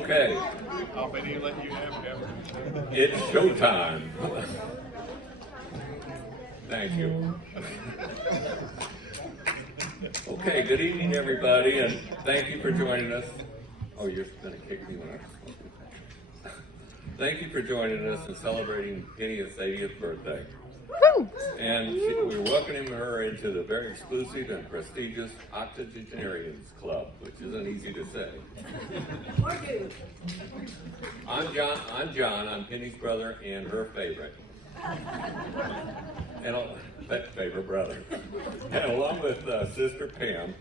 Okay. How many let you have him? It's showtime. Thank you. Okay, good evening, everybody, and thank you for joining us. Oh, you're going to kick me when I... Thank you for joining us and celebrating Penny's 80th birthday. And we're welcoming her into the very exclusive and prestigious Octogenarians Club, which isn't easy to say. I'm John. I'm Penny's brother and her favorite. And favorite brother. And along with sister Pam,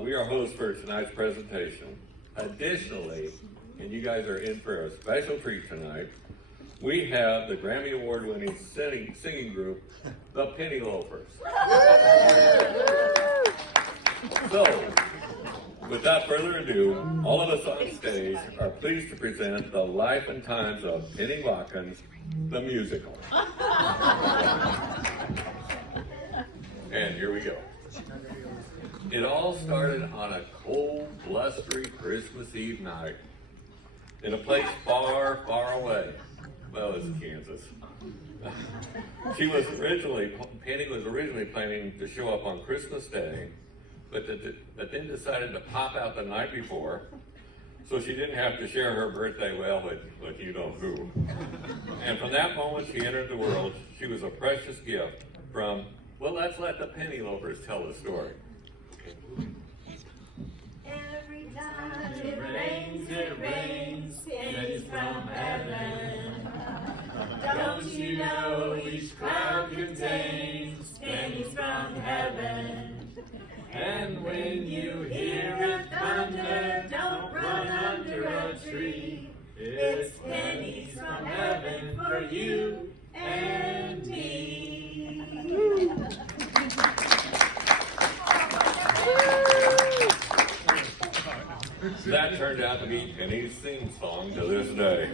we are hosts for tonight's presentation. Additionally, and you guys are in for a special treat tonight, we have the Grammy Award-winning singing group, the Penny Loafers. So, without further ado, all of us on stage are pleased to present the life and times of Penny Watkins, the musical. And here we go. It all started on a cold, blustery Christmas Eve night in a place far, far away. Well, it's Kansas. Penny was originally planning to show up on Christmas Day, but then decided to pop out the night before, so she didn't have to share her birthday well with you know who. And from that moment she entered the world, she was a precious gift from, well, let's let the Penny Loafers tell the story. Every time it rains, pennies from heaven. Don't you know each cloud contains pennies from heaven? And when you hear a thunder, don't run under a tree. It's pennies from heaven for you and me. That turned out to be Penny's theme song to this day.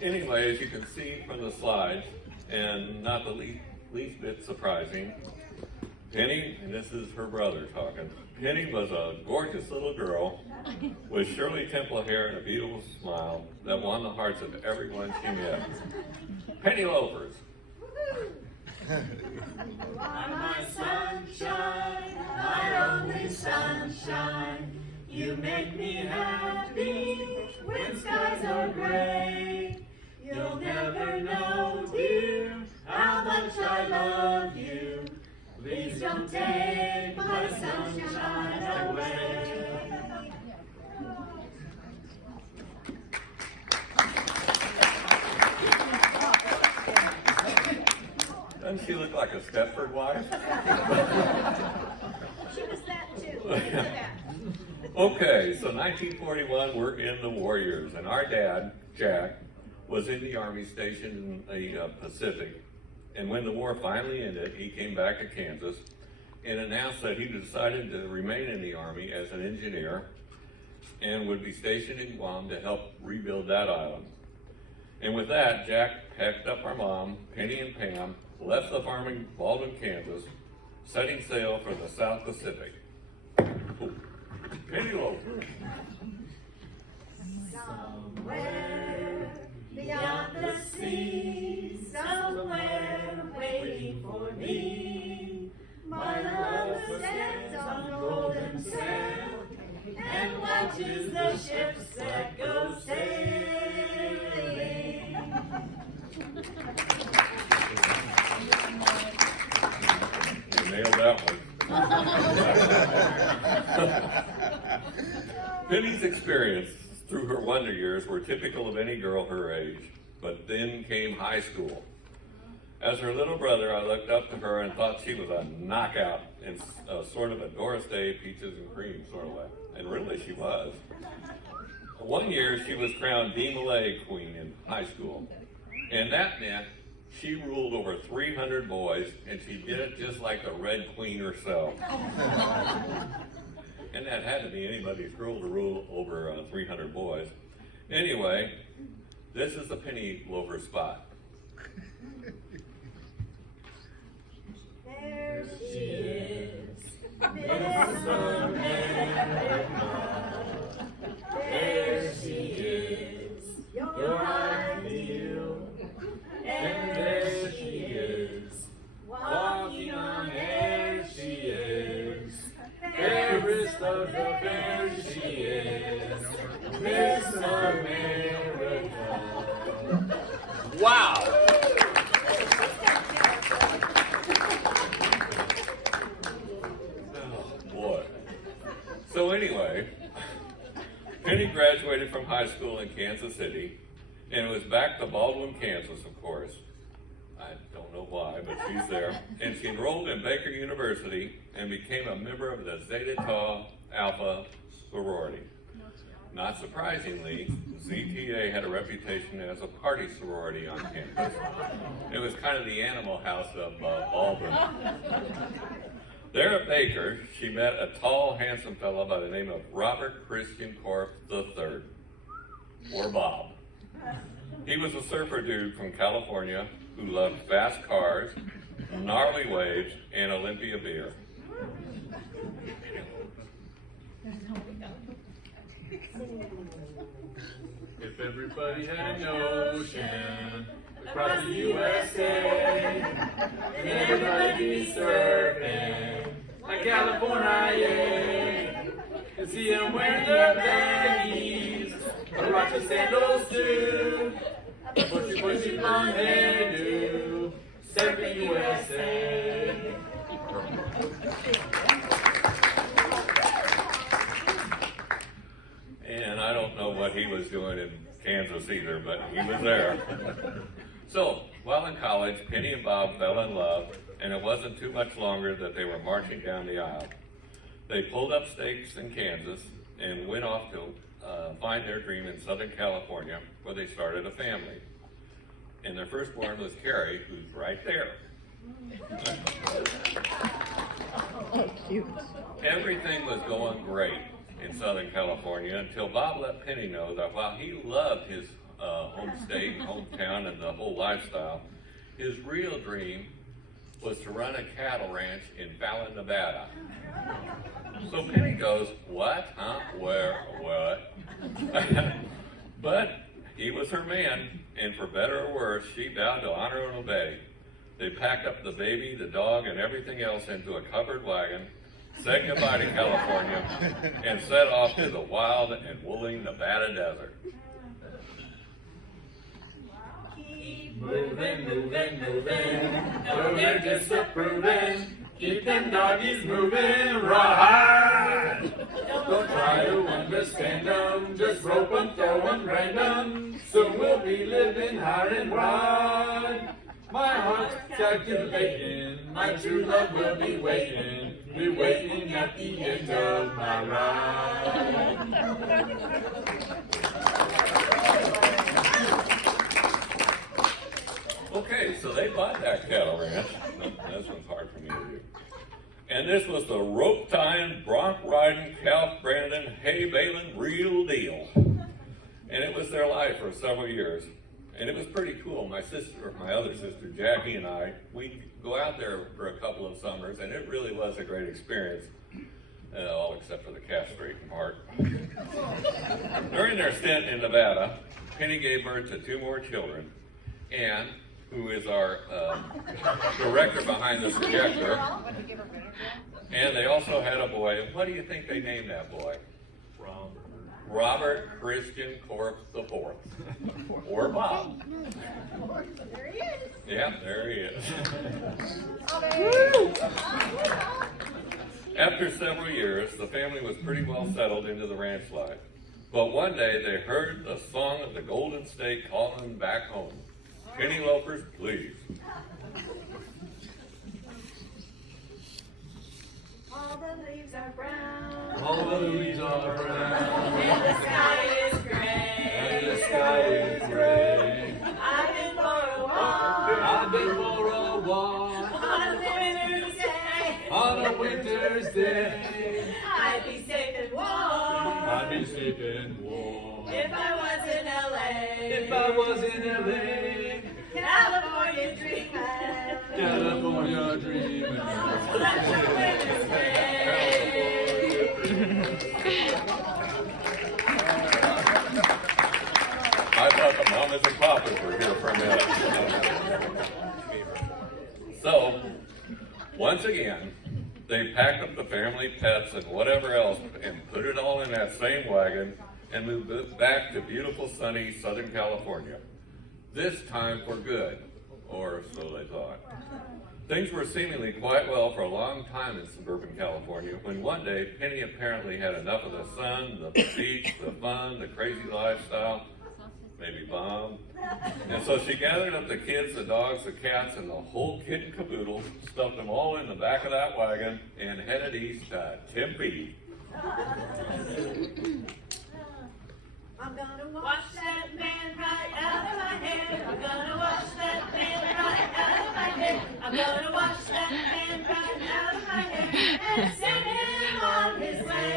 Anyway, as you can see from the slides, and not the least bit surprising, Penny, and this is her brother talking, Penny was a gorgeous little girl with Shirley Temple hair and a beautiful smile that won the hearts of everyone she met. Penny Loafers. My sunshine, my only sunshine, you make me happy when skies are gray. You'll never know, dear, how much I love you. Please don't take my sunshine away. Doesn't she look like a Stepford wife? She was that too. Okay, so 1941, we're in the war years, and our dad, Jack, was in the Army stationed in the Pacific. And when the war finally ended, he came back to Kansas and announced that he decided to remain in the Army as an engineer and would be stationed in Guam to help rebuild that island. And with that, Jack packed up our mom, Penny and Pam, left the farm in Baldwin, Kansas, setting sail for the South Pacific. Ooh. Penny Loafers. Somewhere beyond the sea, somewhere waiting for me, my love stands on golden sand and watches the ships that go sailing. You nailed that one. Penny's experience through her wonder years were typical of any girl her age, but then came high school. As her little brother, I looked up to her and thought she was a knockout and sort of a Doris Day, peaches and cream sort of way. And really she was. One year she was crowned DeMolay Queen in high school. And that meant she ruled over 300 boys, and she did it just like the Red Queen herself. And that had to be anybody's rule to rule over 300 boys. Anyway, this is the Penny Loafer spot. There she is, Miss America. of the fair she is, Miss America. Wow! Oh, boy. So anyway, Penny graduated from high school in Kansas City and was back to Baldwin, Kansas, of course. I don't know why, but she's there. And she enrolled in Baker University and became a member of the Zeta Tau Alpha sorority. Not surprisingly, ZTA had a reputation as a party sorority on campus. It was kind of the animal house of Baldwin. There at Baker, she met a tall, handsome fellow by the name of Robert Christian Korff III, or Bob. He was a surfer dude from California who loved fast cars, gnarly waves, and Olympia beer. If everybody had an ocean across the USA, then everybody be surfing like California. And see them wearing their baggies, or rocking sandals too. Pushy, pushy blonde hairdo, surfing USA. And I don't know what he was doing in Kansas either, but he was there. So, while in college, Penny and Bob fell in love, and it wasn't too much longer that they were marching down the aisle. They pulled up stakes in Kansas and went off to find their dream in Southern California, where they started a family. And their firstborn was Carrie, who's right there. Oh, cute. Everything was going great in Southern California until Bob let Penny know that while he loved his home state, hometown, and the whole lifestyle, his real dream was to run a cattle ranch in Fallon, Nevada. So Penny goes, what? Huh? Where? What? But he was her man, and for better or worse, she vowed to honor and obey. They packed up the baby, the dog, and everything else into a covered wagon, said goodbye to California, and set off to the wild and woolly Nevada desert. Keep moving, moving, moving, though they're disapproving. Keep them doggies moving right. Don't try to understand them, just rope and throw them random. Soon we'll be living high and wide. My heart's calculating, my true love will be waiting at the end of my ride. Okay, so they bought that cattle ranch. This one's hard for me to do. And this was the rope tying, bronc riding, calf branding, hay baling real deal. And it was their life for several years. And it was pretty cool. My other sister, Jackie, and I, we'd go out there for a couple of summers, and it really was a great experience. All except for the castrating part. During their stint in Nevada, Penny gave birth to 2 more children. Anne, who is our director behind the projector, and they also had a boy. What do you think they named that boy? Robert Christian Korff IV, or Bob. There he is. Yeah, there he is. After several years, the family was pretty well settled into the ranch life. But one day they heard the song of the Golden State calling them back home. Penny Loafers, please. All the leaves are brown. All the leaves are brown, And the sky is gray. and the sky is gray. I've been for a walk. I've been for a walk On a winter's day. on a winter's day. I'd be safe and warm. I'd be safe and warm If I was in LA. if I was in LA. California dreaming. California dreaming. That's a winter's day. I thought the mamas and papas were here for a minute. So, once again, They packed up the family pets and whatever else and put it all in that same wagon and moved it back to beautiful sunny Southern California. This time for good, or so they thought. Things were seemingly quite well for a long time in suburban California when one day Penny apparently had enough of the sun, the beach, the fun, the crazy lifestyle, maybe bomb. And so she gathered up the kids, the dogs, the cats, and the whole kit and caboodle, stuffed them all in the back of that wagon, and headed east to Tempe. I'm gonna wash that man right out of my hair. I'm gonna wash that man right out of my hair. I'm gonna wash that man right out of my hair and send him on his way.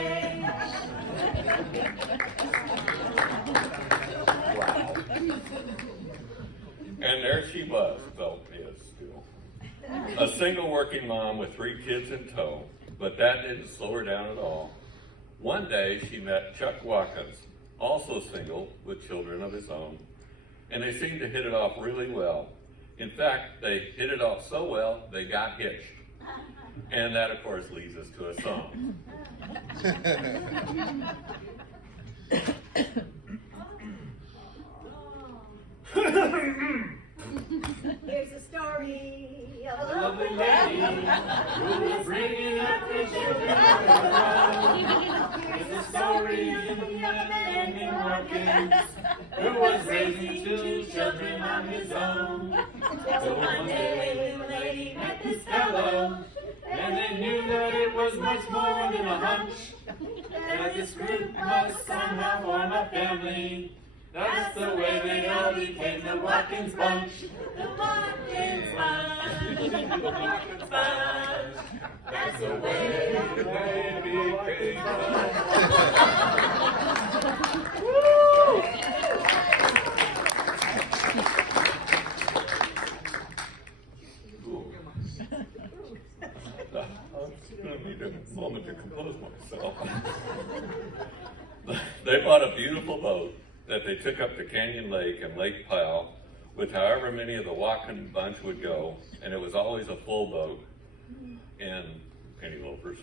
And there she was, well, is still. A single working mom with 3 kids in tow, but that didn't slow her down at all. One day she met Chuck Watkins, also single with children of his own, and they seemed to hit it off really well. In fact, they hit it off so well, they got hitched. And that, of course, leads us to a song. Here's a story of a Lovely lovely lady lady who was bringing up her children. It's the story of a young man named Watkins who was raising 2 children on his own. So one day the lady met this fellow, and they knew that it was much more than a hunch, that this group must somehow form a family. That's the way they all became the Watkins bunch. The Watkins bunch. The Watkins bunch. That's the way They became I need a moment to compose myself. They bought a beautiful boat that they took up to Canyon Lake and Lake Powell with however many of the Watkins bunch would go, and it was always a full boat and penny loafers.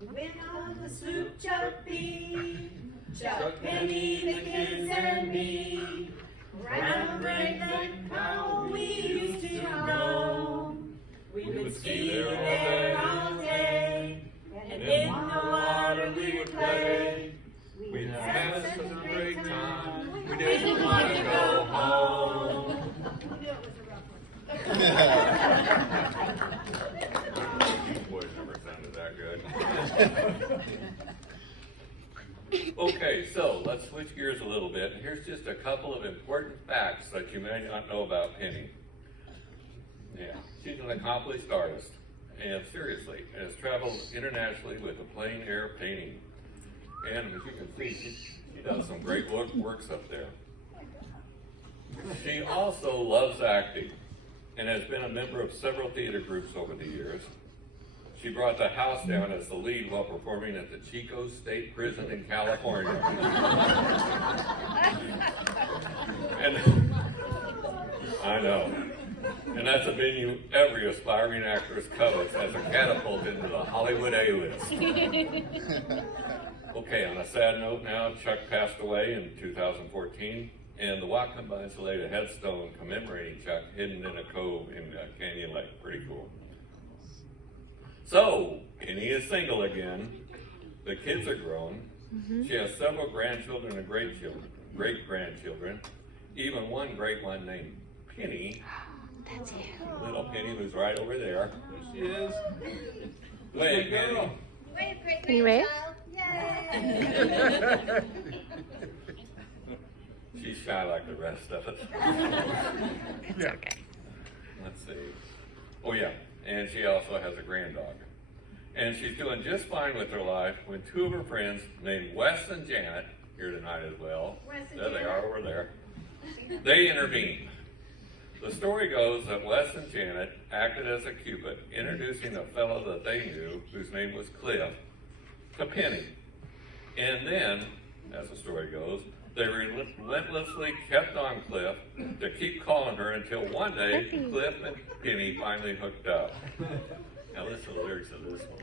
Went on the sloop, Chuck B, Chuck, Penny, the kids, and me. Round Great Lake, how we used to roam. We would ski there all day, and in the water we would play. We had such a great time. We didn't want to go home. Boys never sounded that good. Okay, so let's switch gears a little bit. Here's just a couple of important facts that you may not know about Penny. Yeah, she's an accomplished artist, and seriously, has traveled internationally with a plein air painting. And as you can see, she does some great works up there. She also loves acting and has been a member of several theater groups over the years. She brought the house down as the lead while performing at the Chico State Prison in California. And I know. And that's a venue every aspiring actress covets as a catapult into the Hollywood A-list. Okay, on a sad note now, Chuck passed away in 2014, and the Watkins bunch laid a headstone commemorating Chuck hidden in a cove in Canyon Lake. Pretty cool. So, Penny is single again. The kids are grown. She has several grandchildren and great-grandchildren. Even one great one named Penny. That's you. Little Penny who's right over there. There she is. Wait, Penny. Wave, great Can you wave? grandchild. Yay! She's shy like the rest of us. It's okay. Let's see. Oh yeah, and she also has a granddog. And she's doing just fine with her life when 2 of her friends named Wes and Janet, here tonight as well, Wes and there they Janet. are over there, they intervened. The story goes that Wes and Janet acted as a cupid, introducing a fellow that they knew, whose name was Cliff, to Penny. And then, as the story goes, They relentlessly kept on Cliff to keep calling her until one day Cliff and Penny finally hooked up. Now listen to the lyrics of this one.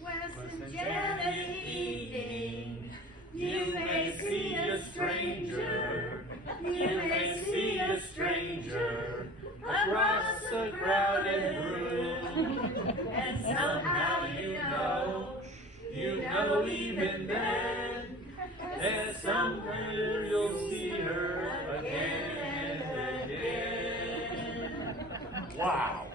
Western Janet evening, you may see a stranger, you may see a stranger across the crowded room, and somehow you know even then, that somewhere you'll see her again and again. Wow.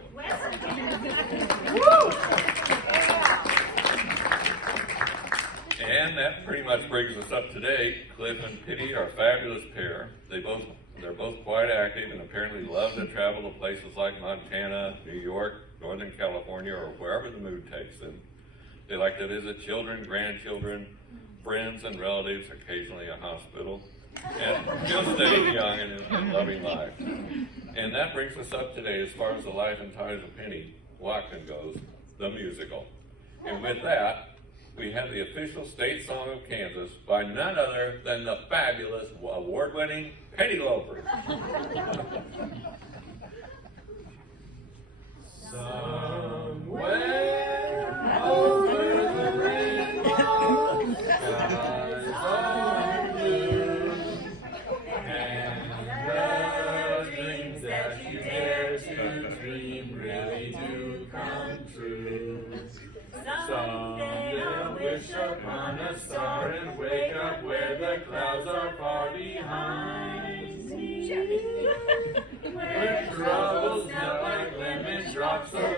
And that pretty much brings us up to date. Cliff and Penny are a fabulous pair. They're both quite active and apparently love to travel to places like Montana, New York, Northern California, or wherever the mood takes them. They like to visit children, grandchildren, friends, and relatives, occasionally a hospital, and just stay young and loving life. And that brings us up today as far as the life and times of Penny Watkins goes, the musical. And with that, we have the official state song of Kansas by none other than the fabulous, award-winning Penny Loafers. Somewhere over the rainbow, skies are blue, and the dreams that you dare to dream really do come true. Someday I'll wish upon a star and wake up where the clouds are far behind me. Where troubles melt like lemon drops away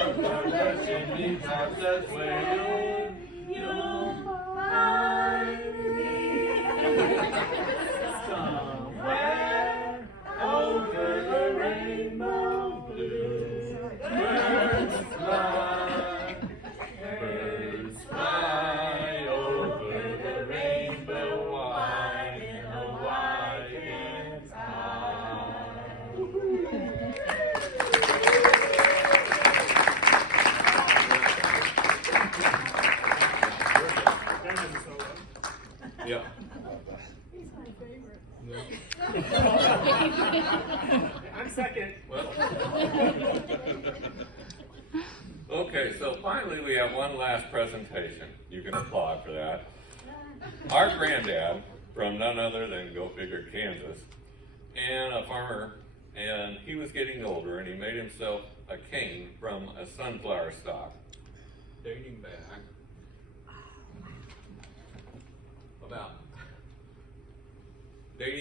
above the chimney tops, that's where you'll find me. Somewhere over the rainbow blue, birds fly. Birds fly over the rainbow wide in a wide sky. Yeah. I'm second. Well. Okay, so finally we have one last presentation. You can applaud for that. Our granddad, from none other than, go figure, Kansas, and a farmer, and he was getting older, and he made himself a cane from a sunflower stalk, dating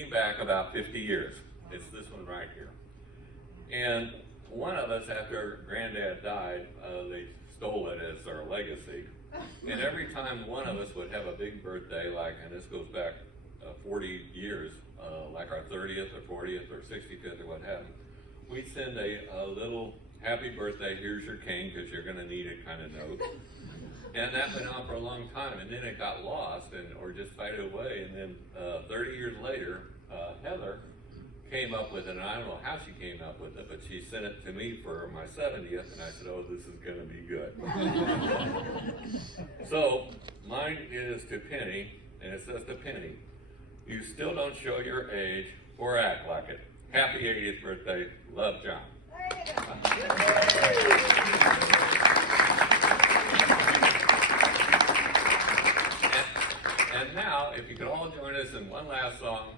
back about 50 years. It's this one right here. And one of us, after Granddad died, they stole it as their legacy. And every time one of us would have a big birthday, like, and this goes back 40 years, like our 30th or 40th or 65th or what have you, we'd send a little happy birthday, here's your cane because you're going to need it kind of note. And that went on for a long time, and then it got lost or just faded away. And then 30 years later, Heather came up with it, and I don't know how she came up with it, but she sent it to me for my 70th, and I said, oh, this is going to be good. So mine is to Penny, and it says to Penny, you still don't show your age or act like it. Happy 80th birthday. Love, John. And now, if you could all join us in one last song,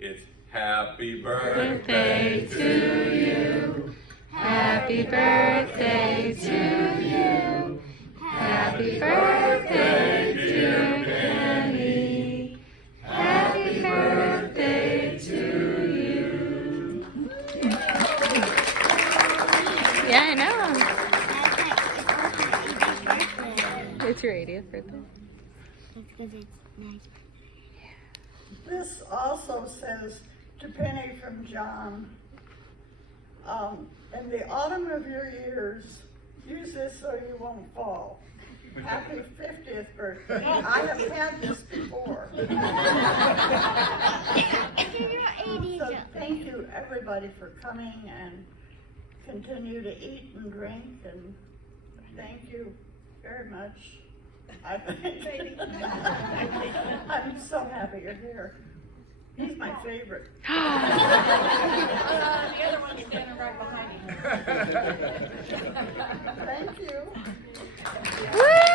it's Happy Birthday to you. Happy birthday to you. Happy birthday, dear Penny. Happy birthday to you. Yeah, I know. It's your 80th birthday. Because it's nice. This also says to Penny from John, in the autumn of your years, use this so you won't fall. Happy 50th birthday. I have had this before. So thank you everybody for coming, and continue to eat and drink, and thank you very much I think. I'm so happy you're here. He's my favorite. The other one's standing right behind you. Thank you. Woo!